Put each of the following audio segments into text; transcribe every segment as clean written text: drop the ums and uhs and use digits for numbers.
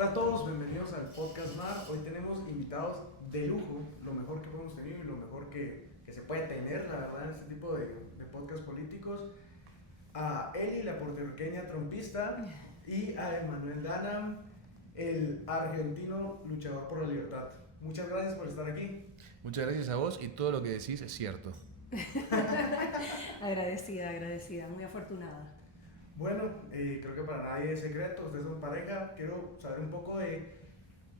Hola a todos, bienvenidos al Podcast Mar. Hoy tenemos invitados de lujo, lo mejor que podemos tener y lo mejor que se puede tener, la verdad, en este tipo de podcast políticos. A Eli, la puertorriqueña trompista, y a Emanuel Dana, el argentino luchador por la libertad. Muchas gracias por estar aquí. Muchas gracias a vos y todo lo que decís es cierto. Agradecida, muy afortunada. Bueno, creo que para nadie es secreto, ustedes son pareja. Quiero saber un poco de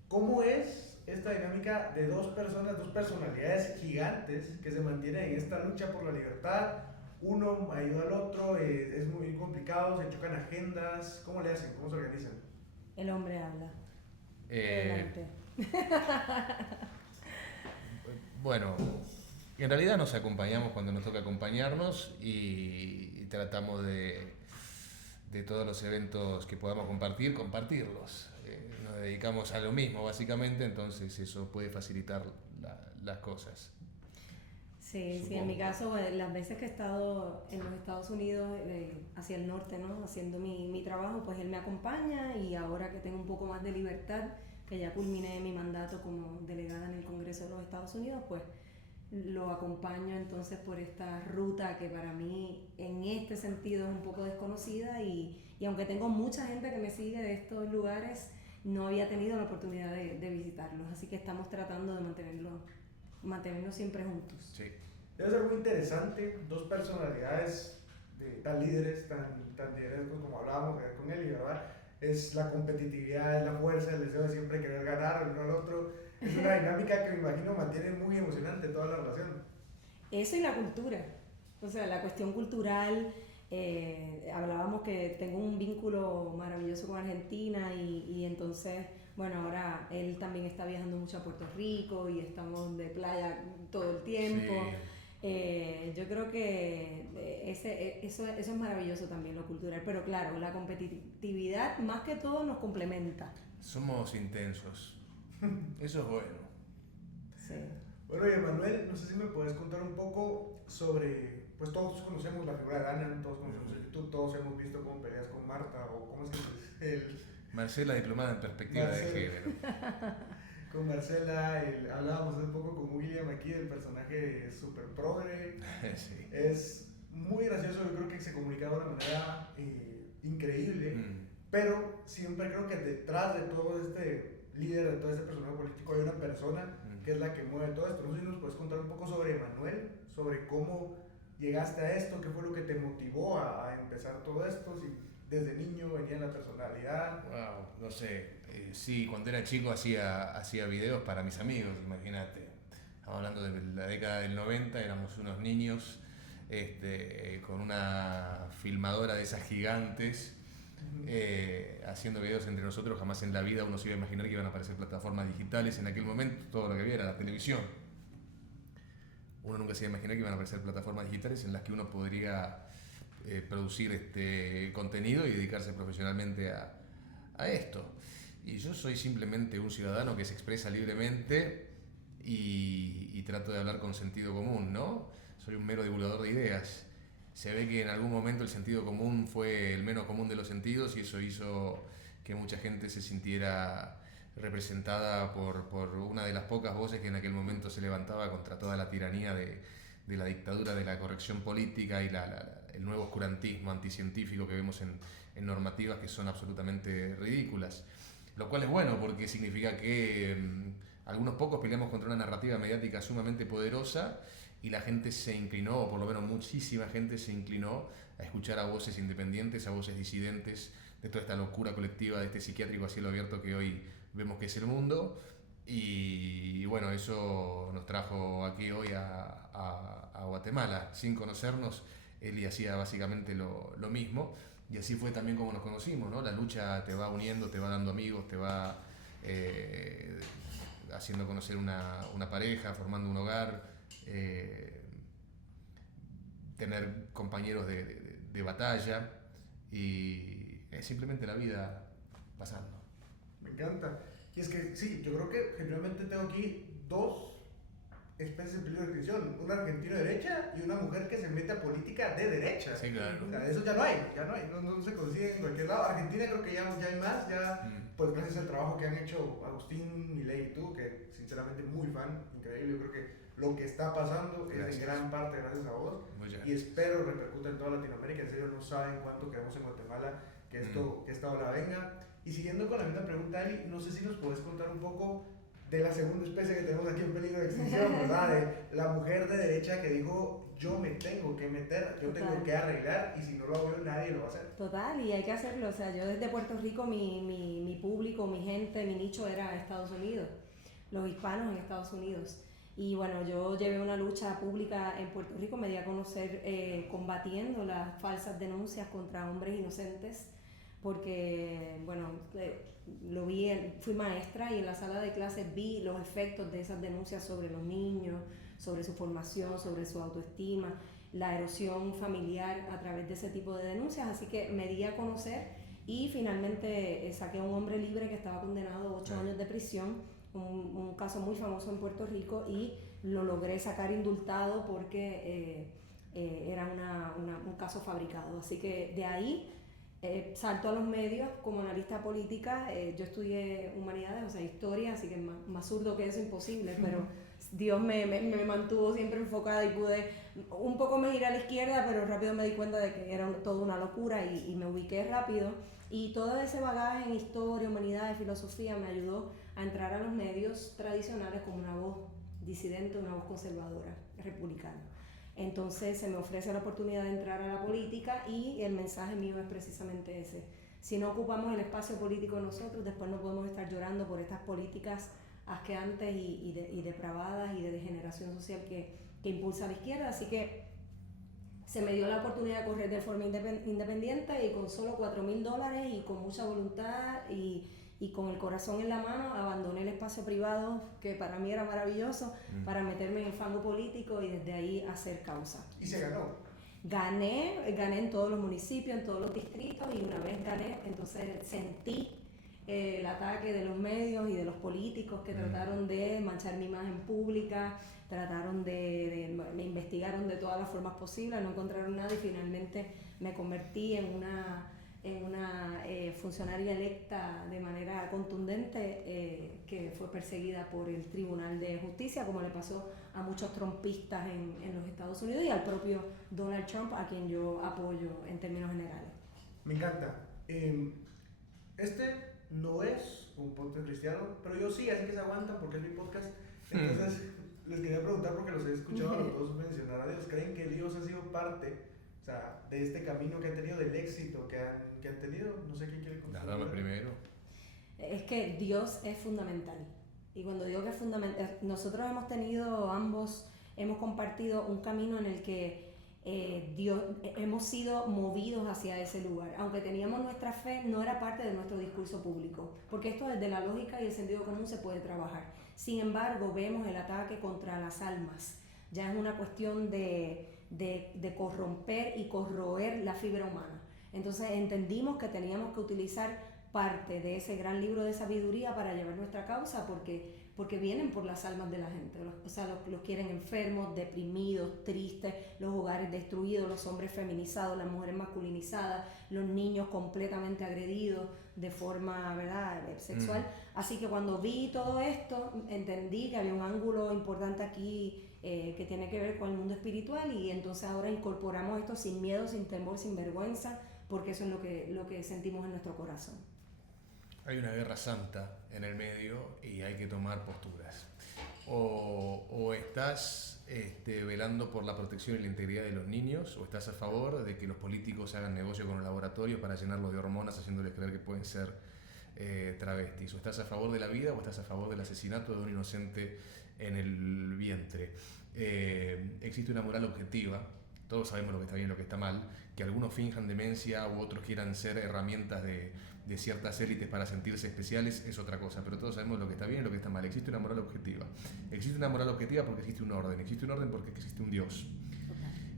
cómo es esta dinámica de dos personas, dos personalidades gigantes que se mantienen en esta lucha por la libertad. Uno ayuda al otro, es muy complicado, se chocan agendas. ¿Cómo le hacen? ¿Cómo se organizan? El hombre habla. Eh, Adelante. bueno, en realidad nos acompañamos cuando nos toca acompañarnos y tratamos de todos los eventos que podamos compartirlos. Nos dedicamos a lo mismo básicamente, entonces eso puede facilitar las cosas. Sí, Supongo. en mi caso, las veces que he estado en los Estados Unidos, hacia el norte, ¿no? Haciendo mi trabajo, pues él me acompaña, y ahora que tengo un poco más de libertad, que ya culminé mi mandato como delegada en el Congreso de los Estados Unidos, pues lo acompaño entonces por esta ruta que para mí en este sentido es un poco desconocida, y aunque tengo mucha gente que me sigue de estos lugares, no había tenido la oportunidad de visitarlos, así que estamos tratando de mantenernos siempre juntos. Sí. Debe ser muy interesante, dos personalidades tan líderes, tan liderescos como hablábamos con él, ¿verdad? Es la competitividad, es la fuerza, el deseo de siempre querer ganar el uno al otro. Es una dinámica que me imagino mantiene muy emocionante toda la relación. Eso y la cultura, o sea, la cuestión cultural. Hablábamos que tengo un vínculo maravilloso con Argentina, y entonces, bueno, ahora él también está viajando mucho a Puerto Rico y estamos de playa todo el tiempo. Sí. Yo creo que eso es maravilloso también, lo cultural, pero claro, la competitividad más que todo nos complementa. Somos intensos. Eso es bueno. Sí. Bueno, y Emanuel, no sé si me puedes contar un poco sobre, pues todos conocemos la figura de Dana, todos conocemos el YouTube, todos hemos visto cómo peleas con Marta, o cómo es que es el... Marcela, diplomada en perspectiva Marcela. de género. Con Marcela, hablábamos un poco con William aquí del personaje super progre. Sí. Es muy gracioso, yo creo que se comunica de una manera increíble, pero siempre creo que detrás de todo este líder, de todo este personaje político, hay una persona que es la que mueve todo esto. No sé si nos puedes contar un poco sobre Emanuel, sobre cómo llegaste a esto, qué fue lo que te motivó a empezar todo esto, si desde niño venía en la personalidad. Wow, no sé, sí, cuando era chico hacía videos para mis amigos, imagínate. Estamos hablando de la década del 90, éramos unos niños con una filmadora de esas gigantes, haciendo videos entre nosotros. Jamás en la vida uno se iba a imaginar que iban a aparecer plataformas digitales. En aquel momento todo lo que había era la televisión. Uno nunca se iba a imaginar que iban a aparecer plataformas digitales en las que uno podría producir contenido y dedicarse profesionalmente a esto. Y yo soy simplemente un ciudadano que se expresa libremente y trato de hablar con sentido común, ¿no? Soy un mero divulgador de ideas. Se ve que en algún momento el sentido común fue el menos común de los sentidos, y eso hizo que mucha gente se sintiera representada por una de las pocas voces que en aquel momento se levantaba contra toda la tiranía de la dictadura de la corrección política y el nuevo oscurantismo anticientífico que vemos en normativas que son absolutamente ridículas. Lo cual es bueno, porque significa que algunos pocos peleamos contra una narrativa mediática sumamente poderosa, y la gente se inclinó, o por lo menos muchísima gente se inclinó a escuchar a voces independientes, a voces disidentes de toda esta locura colectiva, de este psiquiátrico a cielo abierto que hoy vemos que es el mundo. Y bueno, eso nos trajo aquí hoy a Guatemala. Sin conocernos, él hacía básicamente lo mismo, y así fue también como nos conocimos, ¿no? La lucha te va uniendo, te va dando amigos, te va haciendo conocer una pareja, formando un hogar, tener compañeros de batalla, y es simplemente la vida pasando. Me encanta. Y es que sí, yo creo que generalmente tengo aquí dos especies en peligro de extinción, un argentino de derecha y una mujer que se mete a política de derecha. Sí, claro. O sea, eso ya no hay, no se consigue en cualquier lado. Argentina creo que ya hay más, pues gracias al trabajo que han hecho Agustín, Milei y tú, que sinceramente muy fan, increíble. Yo creo que lo que está pasando es en gran parte gracias a vos y espero repercuta en toda Latinoamérica. En serio, no saben cuánto queremos en Guatemala que esta ola venga. Y siguiendo con la misma pregunta, Ali, no sé si nos podés contar un poco de la segunda especie que tenemos aquí en peligro de extinción, ¿verdad? De la mujer de derecha que dijo, yo me tengo que meter, yo tengo que arreglar, y si no lo hago yo, nadie lo va a hacer. Total, y hay que hacerlo. O sea, yo desde Puerto Rico, mi público, mi gente, mi nicho era Estados Unidos, los hispanos en Estados Unidos. Y bueno, yo llevé una lucha pública en Puerto Rico, me di a conocer combatiendo las falsas denuncias contra hombres inocentes, porque, bueno, lo vi, fui maestra y en la sala de clases vi los efectos de esas denuncias sobre los niños, sobre su formación, sobre su autoestima, la erosión familiar a través de ese tipo de denuncias, así que me di a conocer y finalmente saqué a un hombre libre que estaba condenado a 8 años de prisión, un caso muy famoso en Puerto Rico, y lo logré sacar indultado porque era un caso fabricado, así que de ahí salto a los medios como analista política. Yo estudié humanidades, o sea, historia, así que más zurdo que eso imposible, pero Dios me mantuvo siempre enfocada y pude, un poco me giré a la izquierda, pero rápido me di cuenta de que era toda una locura y me ubiqué rápido. Y todo ese bagaje en historia, humanidades, filosofía me ayudó a entrar a los medios tradicionales como una voz disidente, una voz conservadora, republicana. Entonces se me ofrece la oportunidad de entrar a la política y el mensaje mío es precisamente ese. Si no ocupamos el espacio político nosotros, después no podemos estar llorando por estas políticas asqueantes y depravadas y de degeneración social que impulsa la izquierda. Así que se me dio la oportunidad de correr de forma independiente y con solo $4,000 y con mucha voluntad y con el corazón en la mano abandoné el espacio privado, que para mí era maravilloso, para meterme en el fango político y desde ahí hacer causa. ¿Y se ganó? Gané en todos los municipios, en todos los distritos, y una vez gané, entonces sentí el ataque de los medios y de los políticos que trataron de manchar mi imagen pública, trataron me investigaron de todas las formas posibles, no encontraron nada y finalmente me convertí en una funcionaria electa de manera contundente, que fue perseguida por el Tribunal de Justicia, como le pasó a muchos trumpistas en los Estados Unidos y al propio Donald Trump, a quien yo apoyo en términos generales. Me encanta. Este no es un podcast cristiano, pero yo sí, así que se aguantan porque es mi podcast. Entonces les quería preguntar, porque los he escuchado a los dos mencionar a Dios. ¿Creen que Dios ha sido parte, o sea, de este camino que han tenido, del éxito que han tenido? No sé quién quiere contar. Dame primero. Es que Dios es fundamental. Y cuando digo que es fundamental, nosotros hemos compartido un camino en el que hemos sido movidos hacia ese lugar. Aunque teníamos nuestra fe, no era parte de nuestro discurso público, porque esto desde la lógica y el sentido común se puede trabajar. Sin embargo, vemos el ataque contra las almas. Ya es una cuestión de corromper y corroer la fibra humana. Entonces entendimos que teníamos que utilizar parte de ese gran libro de sabiduría para llevar nuestra causa, porque vienen por las almas de la gente. Los quieren enfermos, deprimidos, tristes, los hogares destruidos, los hombres feminizados, las mujeres masculinizadas, los niños completamente agredidos de forma, ¿verdad?, sexual. Así que cuando vi todo esto, entendí que había un ángulo importante aquí que tiene que ver con el mundo espiritual, y entonces ahora incorporamos esto sin miedo, sin temor, sin vergüenza, porque eso es lo que sentimos en nuestro corazón. Hay una guerra santa en el medio y hay que tomar posturas. O estás velando por la protección y la integridad de los niños, o estás a favor de que los políticos hagan negocio con los laboratorios para llenarlos de hormonas, haciéndoles creer que pueden ser travestis. O estás a favor de la vida o estás a favor del asesinato de un inocente en el vientre. Existe una moral objetiva. Todos sabemos lo que está bien y lo que está mal. Que algunos finjan demencia u otros quieran ser herramientas de ciertas élites para sentirse especiales es otra cosa, pero todos sabemos lo que está bien y lo que está mal. Existe una moral objetiva. Existe una moral objetiva porque existe un orden. Existe un orden porque existe un Dios.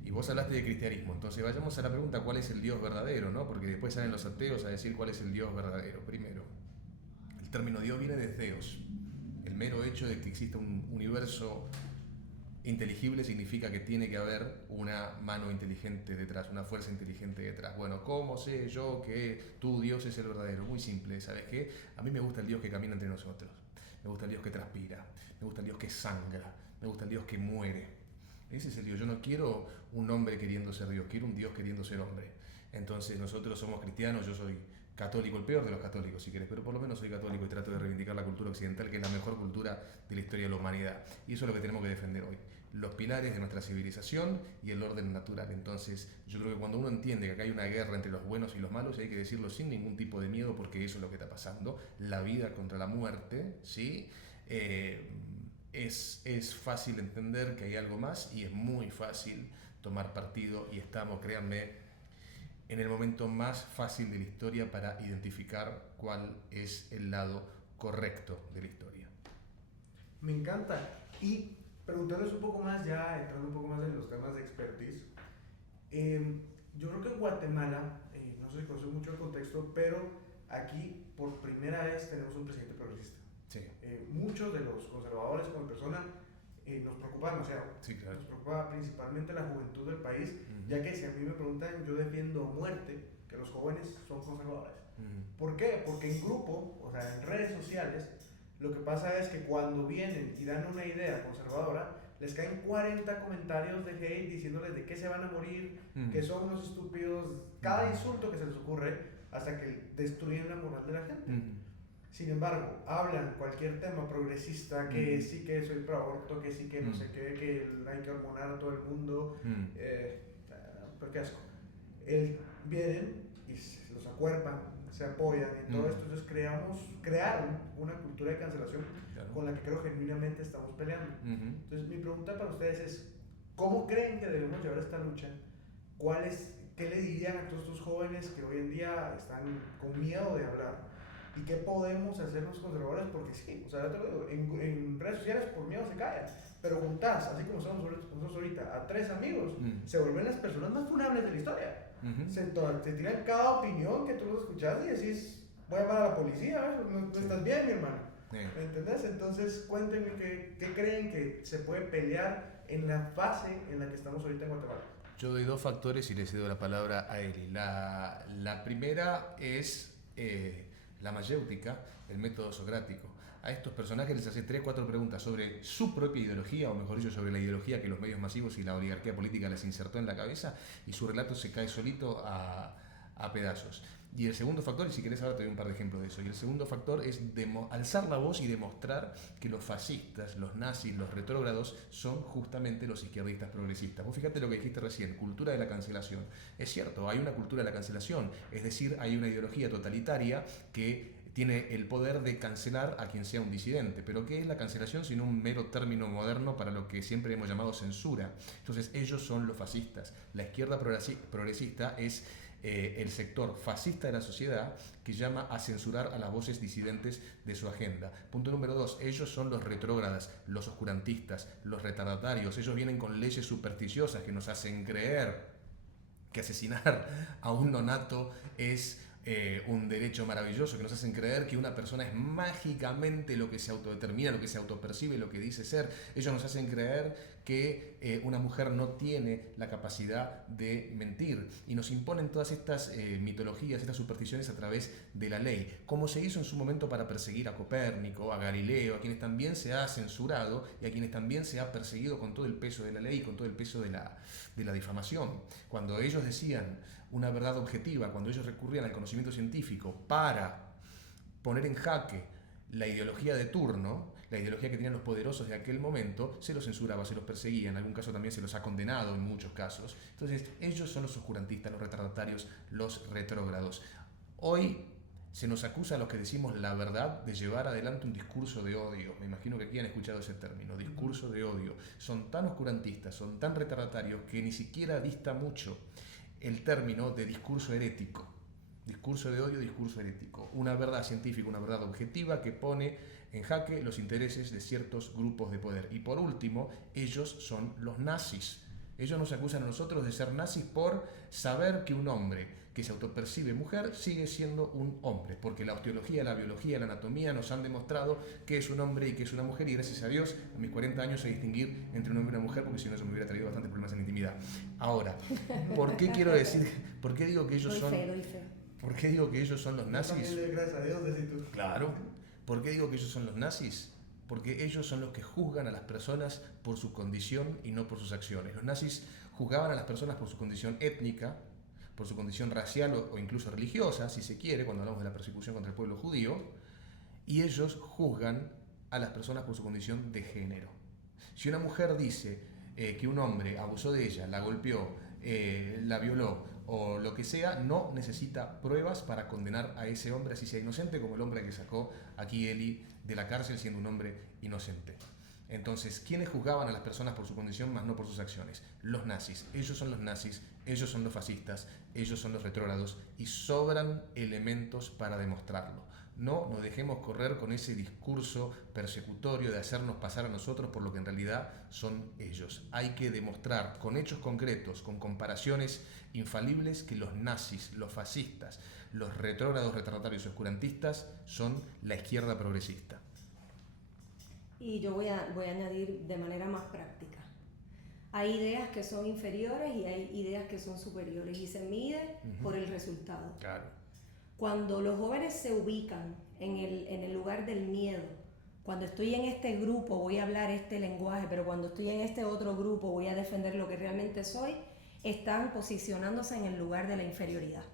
Y vos hablaste de cristianismo, entonces vayamos a la pregunta: ¿cuál es el Dios verdadero? ¿No? Porque después salen los ateos a decir cuál es el Dios verdadero. Primero, el término Dios viene de Theos, el mero hecho de que exista un universo inteligible significa que tiene que haber una mano inteligente detrás, una fuerza inteligente detrás. Bueno, ¿cómo sé yo que tu Dios es el verdadero? Muy simple, ¿sabes qué? A mí me gusta el Dios que camina entre nosotros, me gusta el Dios que transpira, me gusta el Dios que sangra, me gusta el Dios que muere. Ese es el Dios. Yo no quiero un hombre queriendo ser Dios, quiero un Dios queriendo ser hombre. Entonces nosotros somos cristianos, yo soy católico, el peor de los católicos si querés, pero por lo menos soy católico y trato de reivindicar la cultura occidental, que es la mejor cultura de la historia de la humanidad. Y eso es lo que tenemos que defender hoy. Los pilares de nuestra civilización y el orden natural. Entonces yo creo que cuando uno entiende que acá hay una guerra entre los buenos y los malos, hay que decirlo sin ningún tipo de miedo, porque eso es lo que está pasando. La vida contra la muerte, ¿sí? Es fácil entender que hay algo más y es muy fácil tomar partido, y estamos, créanme, en el momento más fácil de la historia para identificar cuál es el lado correcto de la historia. Me encanta. Y preguntarles un poco más, ya entrando un poco más en los temas de expertise, yo creo que en Guatemala, no sé si conocen mucho el contexto, pero aquí por primera vez tenemos un presidente progresista. Sí. Muchos de los conservadores como persona nos preocupa demasiado. Sí, claro. Nos preocupa principalmente la juventud del país, ya que si a mí me preguntan, yo defiendo a muerte que los jóvenes son conservadores. ¿Por qué? Porque en grupo, o sea, en redes sociales, lo que pasa es que cuando vienen y dan una idea conservadora, les caen 40 comentarios de hate diciéndoles de qué se van a morir, que son unos estúpidos, cada insulto que se les ocurre, hasta que destruyen la moral de la gente. Sin embargo, hablan cualquier tema progresista, que sí que soy pro aborto, que sí que no sé qué, que hay que hormonar a todo el mundo, pero qué asco. Vienen y se los acuerpan, se apoyan y todo esto. Entonces crearon una cultura de cancelación, claro, con la que creo genuinamente estamos peleando. Entonces mi pregunta para ustedes es, ¿cómo creen que debemos llevar esta lucha? ¿Qué le dirían a todos estos jóvenes que hoy en día están con miedo de hablar? ¿Y qué podemos hacer los conservadores? Porque sí, o sea, en redes sociales por miedo se callan, pero juntás, así como somos nosotros ahorita, a 3 amigos, se vuelven las personas más funables de la historia. Se tiran cada opinión que tú los escuchas y decís, voy a llamar a la policía, no estás bien, mi hermano. ¿Me entendés? Entonces, cuéntenme qué creen que se puede pelear en la fase en la que estamos ahorita en Guatemala. Yo doy 2 factores y le cedo la palabra a Eli. La primera es la mayéutica, el método socrático. A estos personajes les hace 3-4 preguntas sobre su propia ideología, o mejor dicho, sobre la ideología que los medios masivos y la oligarquía política les insertó en la cabeza, y su relato se cae solito a pedazos. Y el segundo factor, y si querés ahora te doy un par de ejemplos de eso, y el segundo factor es alzar la voz y demostrar que los fascistas, los nazis, los retrógrados son justamente los izquierdistas progresistas. Vos fíjate lo que dijiste recién, cultura de la cancelación. Es cierto, hay una cultura de la cancelación, es decir, hay una ideología totalitaria que tiene el poder de cancelar a quien sea un disidente. Pero ¿qué es la cancelación sino un mero término moderno para lo que siempre hemos llamado censura? Entonces ellos son los fascistas. La izquierda progresista es el sector fascista de la sociedad que llama a censurar a las voces disidentes de su agenda. Punto número 2, ellos son los retrógradas, los oscurantistas, los retardatarios. Ellos vienen con leyes supersticiosas que nos hacen creer que asesinar a un nonato es un derecho maravilloso, que nos hacen creer que una persona es mágicamente lo que se autodetermina, lo que se autopercibe, lo que dice ser. Ellos nos hacen creer que una mujer no tiene la capacidad de mentir, y nos imponen todas estas mitologías, estas supersticiones a través de la ley, como se hizo en su momento para perseguir a Copérnico, a Galileo, a quienes también se ha censurado y a quienes también se ha perseguido con todo el peso de la ley, con todo el peso de la difamación. Cuando ellos decían una verdad objetiva, cuando ellos recurrían al conocimiento científico para poner en jaque la ideología de turno, la ideología que tenían los poderosos de aquel momento, se los censuraba, se los perseguía, en algún caso también se los ha condenado en muchos casos. Entonces ellos son los oscurantistas, los retardatarios, los retrógrados. Hoy se nos acusa a los que decimos la verdad de llevar adelante un discurso de odio. Me imagino que aquí han escuchado ese término, discurso de odio. Son tan oscurantistas, son tan retardatarios que ni siquiera dista mucho el término de discurso herético. Discurso de odio, discurso herético. Una verdad científica, una verdad objetiva que pone en jaque los intereses de ciertos grupos de poder. Y por último, ellos son los nazis. Ellos nos acusan a nosotros de ser nazis por saber que un hombre que se autopercibe mujer sigue siendo un hombre, porque la osteología, la biología, la anatomía nos han demostrado que es un hombre y que es una mujer, y gracias a Dios a mis 40 años sé distinguir entre un hombre y una mujer, porque si no eso me hubiera traído bastantes problemas en intimidad. Ahora, ¿por qué quiero decir, por qué digo que ellos son... ¿Por qué digo que ellos son los nazis? Gracias a Dios, decís tú. Claro. ¿Por qué digo que ellos son los nazis? Porque ellos son los que juzgan a las personas por su condición y no por sus acciones. Los nazis juzgaban a las personas por su condición étnica, por su condición racial o incluso religiosa, si se quiere, cuando hablamos de la persecución contra el pueblo judío, y ellos juzgan a las personas por su condición de género. Si una mujer dice que un hombre abusó de ella, la golpeó, la violó o lo que sea, no necesita pruebas para condenar a ese hombre, así sea inocente, como el hombre que sacó aquí Eli de la cárcel siendo un hombre inocente. Entonces, ¿quiénes juzgaban a las personas por su condición más no por sus acciones? Los nazis. Ellos son los nazis, ellos son los fascistas, ellos son los retrógrados y sobran elementos para demostrarlo. No nos dejemos correr con ese discurso persecutorio de hacernos pasar a nosotros por lo que en realidad son ellos. Hay que demostrar con hechos concretos, con comparaciones infalibles, que los nazis, los fascistas, los retrógrados, retardarios y oscurantistas son la izquierda progresista. Y yo voy a añadir de manera más práctica. Hay ideas que son inferiores y hay ideas que son superiores y se mide por el resultado. Claro. Cuando los jóvenes se ubican en el lugar del miedo, cuando estoy en este grupo voy a hablar este lenguaje, pero cuando estoy en este otro grupo voy a defender lo que realmente soy, están posicionándose en el lugar de la inferioridad.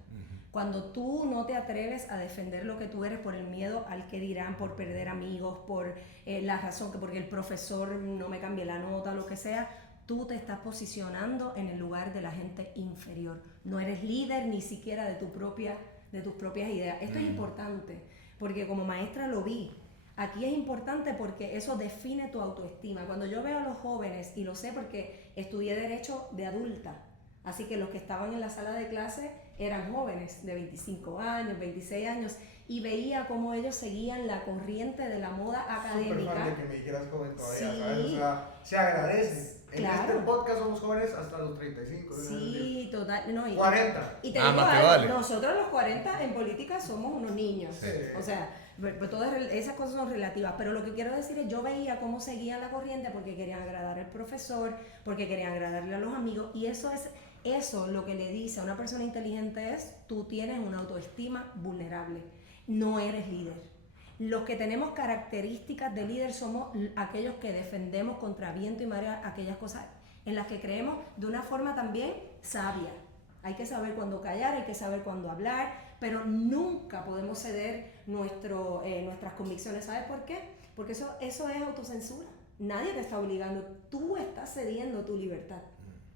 Cuando tú no te atreves a defender lo que tú eres por el miedo al que dirán, por perder amigos, por la razón, porque el profesor no me cambie la nota, lo que sea, tú te estás posicionando en el lugar de la gente inferior. No eres líder ni siquiera de tus propias ideas. Esto es importante, porque como maestra lo vi. Aquí es importante porque eso define tu autoestima. Cuando yo veo a los jóvenes, y lo sé porque estudié Derecho de adulta, así que los que estaban en la sala de clase eran jóvenes de 25 años, 26 años, y veía cómo ellos seguían la corriente de la moda académica. Súper fan de que me dijeras joven todavía, Sí. ¿sabes? O sea, se agradece. Claro. En este podcast somos jóvenes hasta los 35. Sí, total. No, 40. Y te Ah, digo más te algo, vale. nosotros los 40 en política somos unos niños. Sí. O sea, todas esas cosas son relativas, pero lo que quiero decir es, yo veía cómo seguían la corriente porque querían agradar al profesor, porque querían agradarle a los amigos, y eso lo que le dice a una persona inteligente es: tú tienes una autoestima vulnerable, no eres líder. Los que tenemos características de líder somos aquellos que defendemos contra viento y marea aquellas cosas en las que creemos de una forma también sabia. Hay que saber cuándo callar, hay que saber cuándo hablar, pero nunca podemos ceder nuestras convicciones. ¿Sabes por qué? Porque eso es autocensura. Nadie te está obligando, tú estás cediendo tu libertad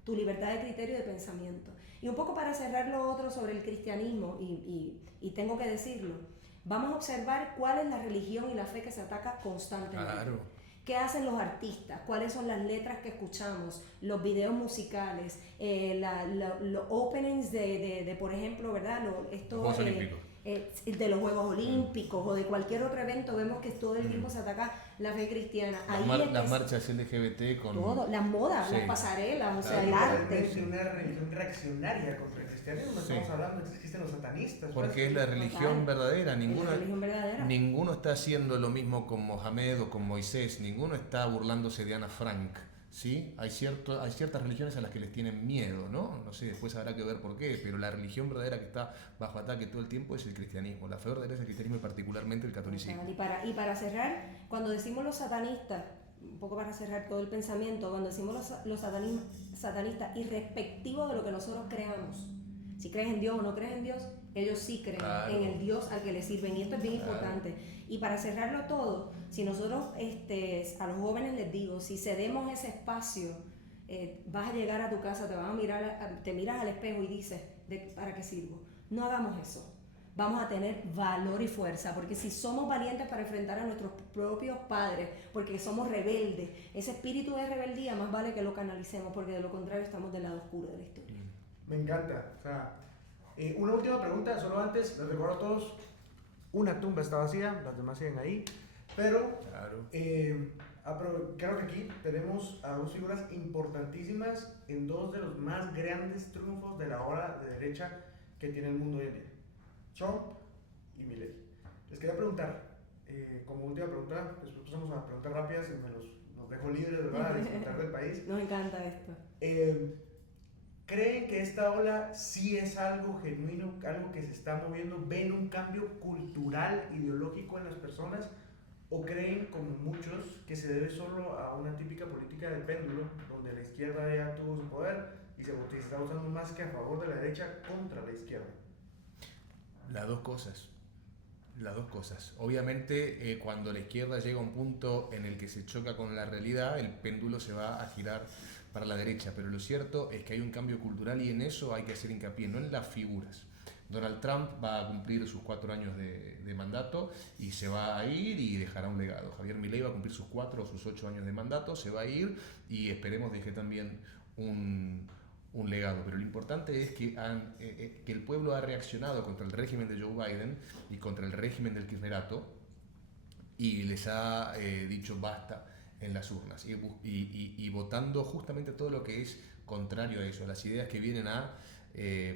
de criterio y de pensamiento. Y un poco para cerrar lo otro sobre el cristianismo, y tengo que decirlo, vamos a observar cuál es la religión y la fe que se ataca constantemente. Claro. ¿Qué hacen los artistas? ¿Cuáles son las letras que escuchamos? Los videos musicales, los openings de por ejemplo, ¿verdad? Los Juegos Olímpicos. De los Juegos Olímpicos o de cualquier otro evento, vemos que todo el tiempo se ataca la fe cristiana. Las marchas LGBT con... Todo, las modas, Sí. las pasarelas, o sea, Claro. el arte. Es una religión reaccionaria contra el cristianismo. Sí. Estamos hablando, existen los satanistas. Porque es la religión verdadera. La religión verdadera. Ninguno está haciendo lo mismo con Mohamed o con Moisés. Ninguno está burlándose de Ana Frank. ¿Sí? Hay ciertas religiones a las que les tienen miedo, ¿no? No sé, después habrá que ver por qué, pero la religión verdadera que está bajo ataque todo el tiempo es el cristianismo. La fe verdadera es el cristianismo y particularmente el catolicismo. Y para cerrar, cuando decimos los satanistas, un poco para cerrar todo el pensamiento, cuando decimos los satanistas, irrespectivo de lo que nosotros creamos, si crees en Dios o no crees en Dios, ellos sí creen en el Dios al que les sirven, y esto es bien importante. Y para cerrarlo todo, si nosotros a los jóvenes les digo, si cedemos ese espacio, vas a llegar a tu casa, te miras al espejo y dices, ¿para qué sirvo? No hagamos eso. Vamos a tener valor y fuerza, porque si somos valientes para enfrentar a nuestros propios padres, porque somos rebeldes, ese espíritu de rebeldía más vale que lo canalicemos, porque de lo contrario estamos del lado oscuro de la historia. Me encanta. O sea, una última pregunta, solo antes, les recuerdo a todos, una tumba está vacía, las demás siguen ahí. Pero Claro. creo que aquí tenemos a dos figuras importantísimas en dos de los más grandes triunfos de la ola de derecha que tiene el mundo hoy en día: Trump y Milley. Les quería preguntar, como última pregunta, después pasamos a preguntas rápidas y los dejo libres, ¿verdad?, a disfrutar del país. Nos encanta esto. ¿Creen que esta ola sí es algo genuino, algo que se está moviendo? ¿Ven un cambio cultural, ideológico en las personas? ¿O creen, como muchos, que se debe solo a una típica política del péndulo, donde la izquierda ya tuvo su poder y se está usando más que a favor de la derecha contra la izquierda? Las dos cosas. Las dos cosas. Obviamente, cuando la izquierda llega a un punto en el que se choca con la realidad, el péndulo se va a girar para la derecha. Pero lo cierto es que hay un cambio cultural y en eso hay que hacer hincapié, no en las figuras. Donald Trump va a cumplir sus 4 años de mandato y se va a ir y dejará un legado. Javier Milei va a cumplir sus 4 o sus 8 años de mandato, se va a ir y esperemos deje también un legado. Pero lo importante es que el pueblo ha reaccionado contra el régimen de Joe Biden y contra el régimen del kirchnerato y les ha dicho basta en las urnas y votando justamente todo lo que es contrario a eso, las ideas que vienen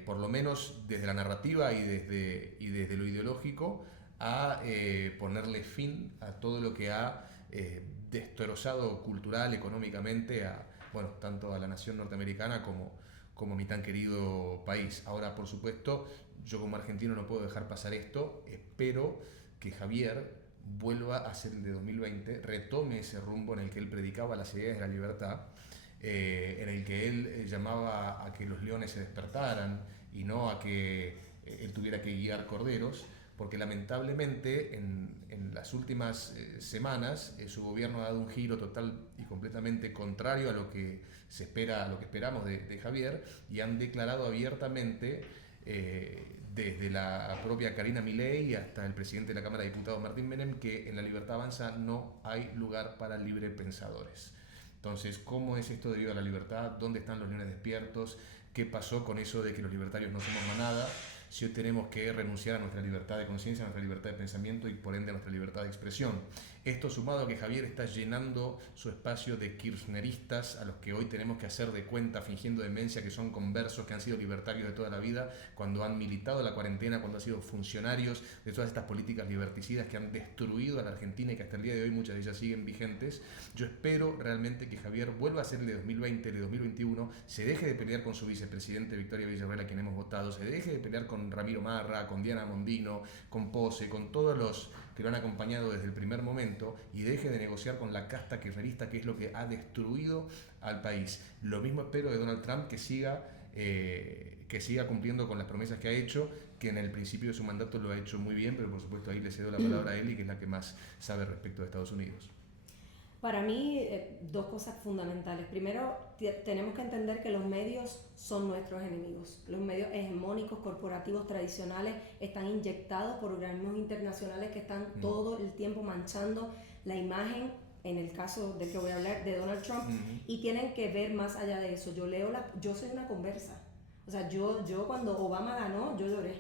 por lo menos desde la narrativa y desde lo ideológico, a ponerle fin a todo lo que ha destrozado cultural, económicamente, tanto a la nación norteamericana como mi tan querido país. Ahora, por supuesto, yo como argentino no puedo dejar pasar esto. Espero que Javier vuelva a ser el de 2020, retome ese rumbo en el que él predicaba las ideas de la libertad, en el que él llamaba a que los leones se despertaran y no a que él tuviera que guiar corderos, porque lamentablemente en las últimas semanas su gobierno ha dado un giro total y completamente contrario a lo que se espera, a lo que esperamos de Javier, y han declarado abiertamente, desde la propia Karina Milei hasta el presidente de la Cámara de Diputados Martín Menem, que en la Libertad Avanza no hay lugar para librepensadores. Entonces, ¿cómo es esto debido a la libertad? ¿Dónde están los leones despiertos? ¿Qué pasó con eso de que los libertarios no somos manada? Si hoy tenemos que renunciar a nuestra libertad de conciencia, a nuestra libertad de pensamiento y por ende a nuestra libertad de expresión. Esto sumado a que Javier está llenando su espacio de kirchneristas a los que hoy tenemos que hacer de cuenta fingiendo demencia, que son conversos, que han sido libertarios de toda la vida, cuando han militado la cuarentena, cuando han sido funcionarios de todas estas políticas liberticidas que han destruido a la Argentina y que hasta el día de hoy muchas de ellas siguen vigentes. Yo espero realmente que Javier vuelva a ser el de 2020, el de 2021, se deje de pelear con su vicepresidente Victoria Villarruel, a quien hemos votado, se deje de pelear con Ramiro Marra, con Diana Mondino, con Pose, con todos los que lo han acompañado desde el primer momento, y deje de negociar con la casta kirchnerista, que es lo que ha destruido al país. Lo mismo espero de Donald Trump, que siga cumpliendo con las promesas que ha hecho, que en el principio de su mandato lo ha hecho muy bien, pero por supuesto ahí le cedo la palabra a él, y que es la que más sabe respecto de Estados Unidos. Para mí, dos cosas fundamentales. Primero, tenemos que entender que los medios son nuestros enemigos. Los medios hegemónicos, corporativos, tradicionales, están inyectados por organismos internacionales que están todo el tiempo manchando la imagen, en el caso del que voy a hablar, de Donald Trump, y tienen que ver más allá de eso. Yo soy una conversa. O sea, yo cuando Obama ganó, yo lloré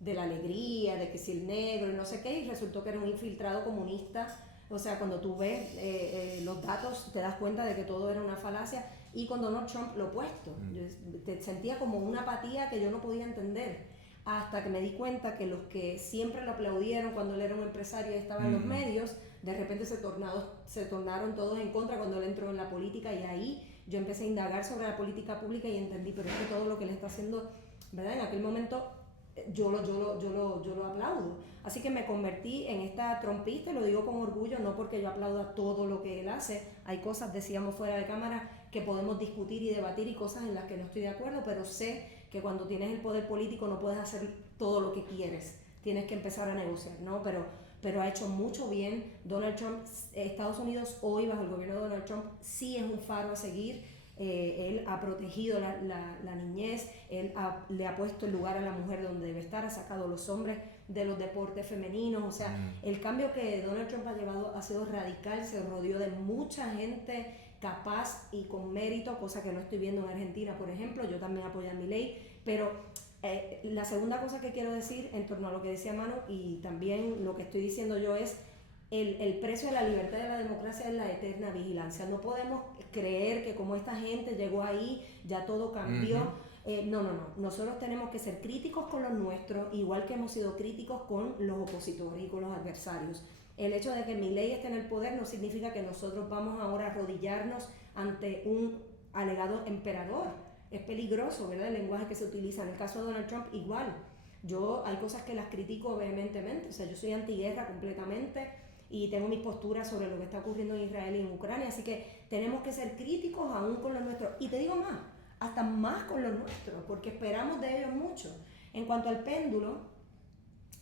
de la alegría, de que si el negro y no sé qué, y resultó que era un infiltrado comunista. O sea, cuando tú ves los datos, te das cuenta de que todo era una falacia. Y con Donald Trump lo opuesto. Yo te sentía como una apatía que yo no podía entender. Hasta que me di cuenta que los que siempre lo aplaudieron cuando él era un empresario y estaba en los medios, de repente se tornaron todos en contra cuando él entró en la política. Y ahí yo empecé a indagar sobre la política pública y entendí, pero es que todo lo que él está haciendo, ¿verdad? En aquel momento yo lo aplaudo. Así que me convertí en esta trumpista, y lo digo con orgullo, no porque yo aplauda todo lo que él hace. Hay cosas, decíamos fuera de cámara, que podemos discutir y debatir, y cosas en las que no estoy de acuerdo, pero sé que cuando tienes el poder político no puedes hacer todo lo que quieres, tienes que empezar a negociar, ¿no? Pero ha hecho mucho bien. Donald Trump, Estados Unidos hoy bajo el gobierno de Donald Trump sí es un faro a seguir. Él ha protegido la niñez, le ha puesto el lugar a la mujer donde debe estar, ha sacado a los hombres de los deportes femeninos. O sea, el cambio que Donald Trump ha llevado ha sido radical, se rodeó de mucha gente capaz y con mérito, cosa que no estoy viendo en Argentina, por ejemplo. Yo también apoyo a Milei, pero la segunda cosa que quiero decir en torno a lo que decía Manu, y también lo que estoy diciendo yo, es el precio de la libertad y de la democracia es la eterna vigilancia. No podemos creer que como esta gente llegó ahí, ya todo cambió. No. Nosotros tenemos que ser críticos con los nuestros, igual que hemos sido críticos con los opositores y con los adversarios. El hecho de que Milei esté en el poder no significa que nosotros vamos ahora a arrodillarnos ante un alegado emperador. Es peligroso, ¿verdad? El lenguaje que se utiliza. En el caso de Donald Trump, igual. Hay cosas que las critico vehementemente. O sea, yo soy antiguerra completamente y tengo mis posturas sobre lo que está ocurriendo en Israel y en Ucrania. Así que tenemos que ser críticos aún con los nuestros. Y te digo más, hasta más con los nuestros, porque esperamos de ellos mucho. En cuanto al péndulo,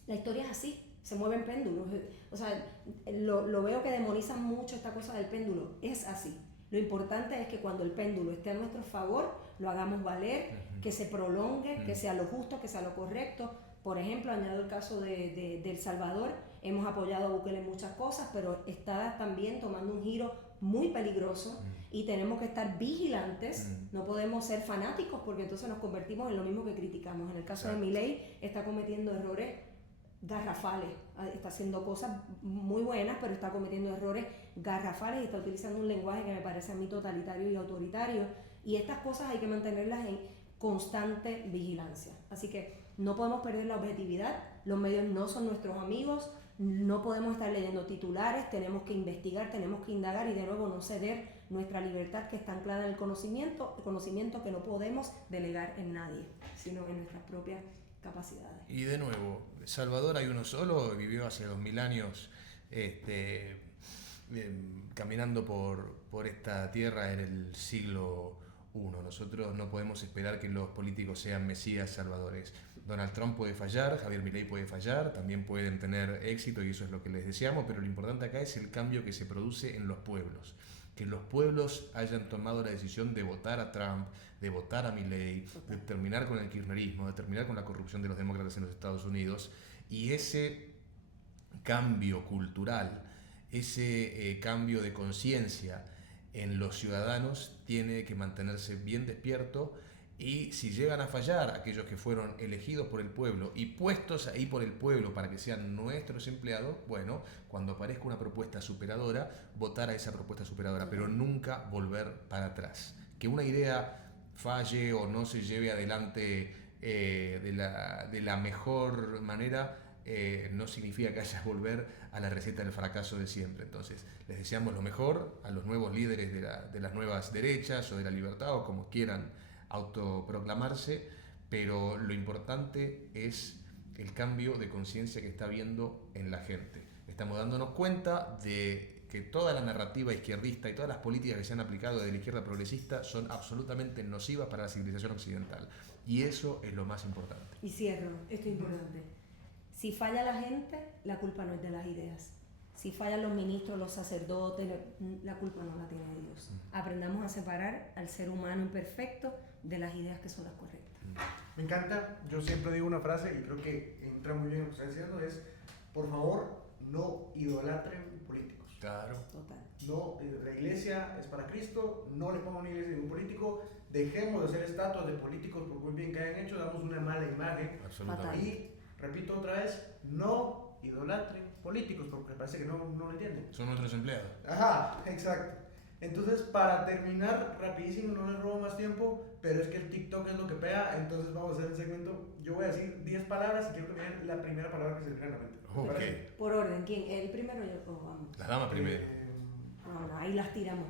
la historia es así. Se mueven péndulos, o sea, lo veo que demonizan mucho esta cosa del péndulo, es así. Lo importante es que cuando el péndulo esté a nuestro favor, lo hagamos valer, que se prolongue, que sea lo justo, que sea lo correcto. Por ejemplo, añado el caso de El Salvador, hemos apoyado a Bukele en muchas cosas, pero está también tomando un giro muy peligroso y tenemos que estar vigilantes, no podemos ser fanáticos porque entonces nos convertimos en lo mismo que criticamos. En el caso de Milei, está cometiendo errores garrafales, está haciendo cosas muy buenas, pero está cometiendo errores garrafales y está utilizando un lenguaje que me parece a mí totalitario y autoritario, y estas cosas hay que mantenerlas en constante vigilancia. Así que no podemos perder la objetividad, los medios no son nuestros amigos, no podemos estar leyendo titulares, tenemos que investigar, tenemos que indagar y de nuevo no ceder nuestra libertad que está anclada en el conocimiento que no podemos delegar en nadie, sino en nuestras propias capacidades. Y de nuevo, Salvador hay uno solo, vivió hace 2000 años caminando por esta tierra en el siglo I. Nosotros no podemos esperar que los políticos sean mesías salvadores. Donald Trump puede fallar, Javier Milei puede fallar, también pueden tener éxito y eso es lo que les deseamos, pero lo importante acá es el cambio que se produce en los pueblos. Que los pueblos hayan tomado la decisión de votar a Trump, de votar a Milei, de terminar con el kirchnerismo, de terminar con la corrupción de los demócratas en los Estados Unidos, y ese cambio cultural, ese cambio de conciencia en los ciudadanos tiene que mantenerse bien despierto, y si llegan a fallar aquellos que fueron elegidos por el pueblo y puestos ahí por el pueblo para que sean nuestros empleados, bueno, cuando aparezca una propuesta superadora, votar a esa propuesta superadora, pero nunca volver para atrás. Que una idea falle o no se lleve adelante de la mejor manera no significa que haya que volver a la receta del fracaso de siempre. Entonces, les deseamos lo mejor a los nuevos líderes de las nuevas derechas o de la libertad o como quieran autoproclamarse, pero lo importante es el cambio de conciencia que está habiendo en la gente. Estamos dándonos cuenta de que toda la narrativa izquierdista y todas las políticas que se han aplicado de la izquierda progresista son absolutamente nocivas para la civilización occidental. Y eso es lo más importante. Y cierro, esto es importante. Si falla la gente, la culpa no es de las ideas. Si fallan los ministros, los sacerdotes, la culpa no la tiene Dios. Aprendamos a separar al ser humano imperfecto de las ideas que son las correctas. Me encanta, yo siempre digo una frase y creo que entra muy bien lo que está diciendo, es, por favor, no idolatren políticos. Claro. Total. No, la iglesia es para Cristo, no le pongan una iglesia a ningún político, dejemos de hacer estatuas de políticos por muy bien que hayan hecho, damos una mala imagen. Absolutamente. Y, repito otra vez, no idolatren políticos, porque parece que no lo entienden. Son nuestros empleados. Ajá, exacto. Entonces, para terminar rapidísimo, no les robo más tiempo, pero es que el TikTok es lo que pega, entonces vamos a hacer el segmento. Yo voy a decir 10 palabras y quiero que me den la primera palabra que se les venga a la mente. Ok. Por orden, ¿quién? ¿El primero o yo? Vamos. Las damas primero. Bueno, ahí las tiramos.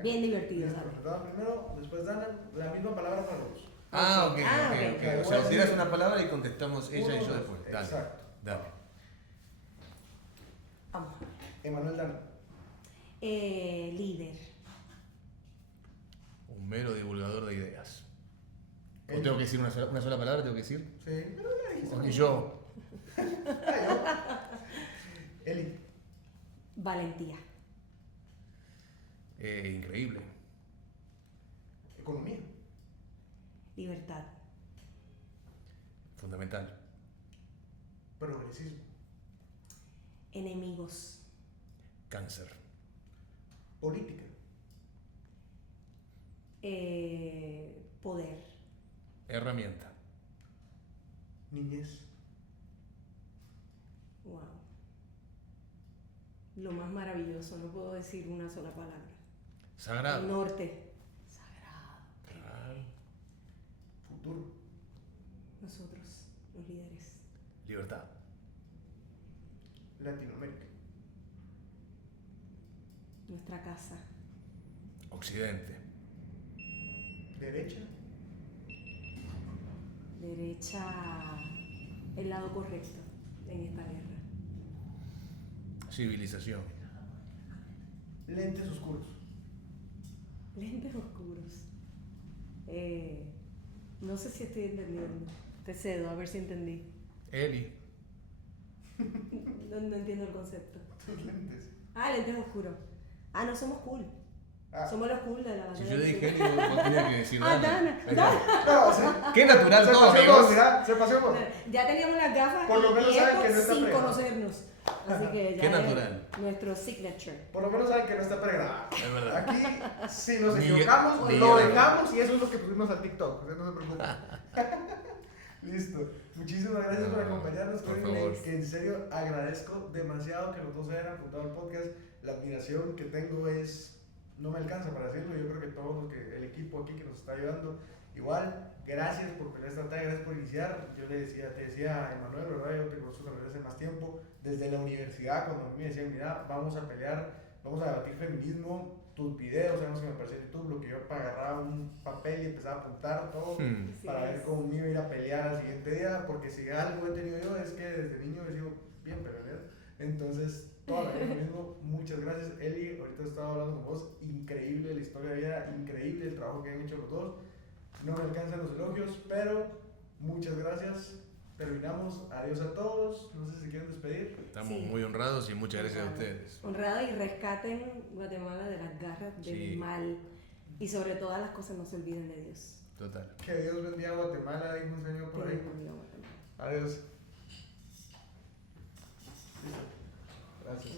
Bien divertido, ¿sabes? Dana primero, después Dana, la misma palabra para los dos. Ok. ok. O sea, tiras una palabra y contestamos ella y yo después. Dale. Exacto. Dale. Vamos. Emanuel Dana. Líder. Un mero divulgador de ideas. ¿O tengo que decir una sola palabra? ¿Tengo que decir? Sí, pero ya dijiste. Y yo. Eli. Valentía. Increíble. Economía. Libertad. Fundamental. Progresismo. Enemigos. Cáncer. Política. Poder. Herramienta. Niñez. Wow. lo más maravilloso, no puedo decir una sola palabra. Sagrado. El norte. Sagrado. Claro. Futuro. Nosotros, los líderes. Libertad. Latinoamérica. Nuestra casa. Occidente. Derecha. Derecha, el lado correcto en esta guerra. Civilización. Lentes oscuros. Lentes oscuros. No sé si estoy entendiendo. Te cedo, a ver si entendí. Eli. No entiendo el concepto. Tus lentes. Ah, lentes oscuros. Ah, no somos cool. Ah. Somos los cool de la Si batalla. yo dije Eli, vos tenías que decir Ah, Dana. Dana. No, sí. Qué natural Se todo, paseó amigos. vos, mira, se paseó vos. Ya teníamos las gafas Por lo menos y saben esto que no está sin pregado. conocernos. Así que ya Qué es natural. nuestro signature. Por lo menos saben que no está pregrabado. Es verdad. Aquí, si nos Miguel- equivocamos, Miguel- lo dejamos y eso es lo que pusimos al TikTok. O sea, no se preocupen. Listo. Muchísimas gracias por acompañarnos. Por Créanme favor. que en serio agradezco demasiado que los dos se hayan apuntado al podcast. La admiración que tengo es. No me alcanza para decirlo. Yo creo que todos los que el equipo aquí que nos está ayudando. Igual, gracias por pelear esta batalla, gracias por iniciar. Yo te decía a Emanuel, ¿verdad? Yo te conozco también hace más tiempo. Desde la universidad, cuando a mí me decían, mira, vamos a pelear, vamos a debatir feminismo. Tus videos, sabemos que me aparecía en YouTube, lo que yo agarraba un papel y empezaba a apuntar todo Así para ver es. cómo me iba a ir a pelear al siguiente día, porque si algo he tenido yo es que desde niño he sido bien peleonero. Entonces, toda la vida lo mismo. Muchas gracias, Eli. Ahorita estaba hablando con vos. Increíble la historia de vida, increíble el trabajo que han hecho los dos. No me alcanzan los elogios, pero muchas gracias. Terminamos. Adiós a todos. No sé si quieren despedir. Estamos Sí. muy honrados y muchas gracias a Honrado. ustedes. Honrado y rescaten Guatemala de las garras del Sí. mal. Y sobre todas las cosas no se olviden de Dios. Total. Que Dios bendiga a Guatemala, dijo un señor por Que ahí. Dios bendiga a Guatemala. Adiós. Listo. Gracias.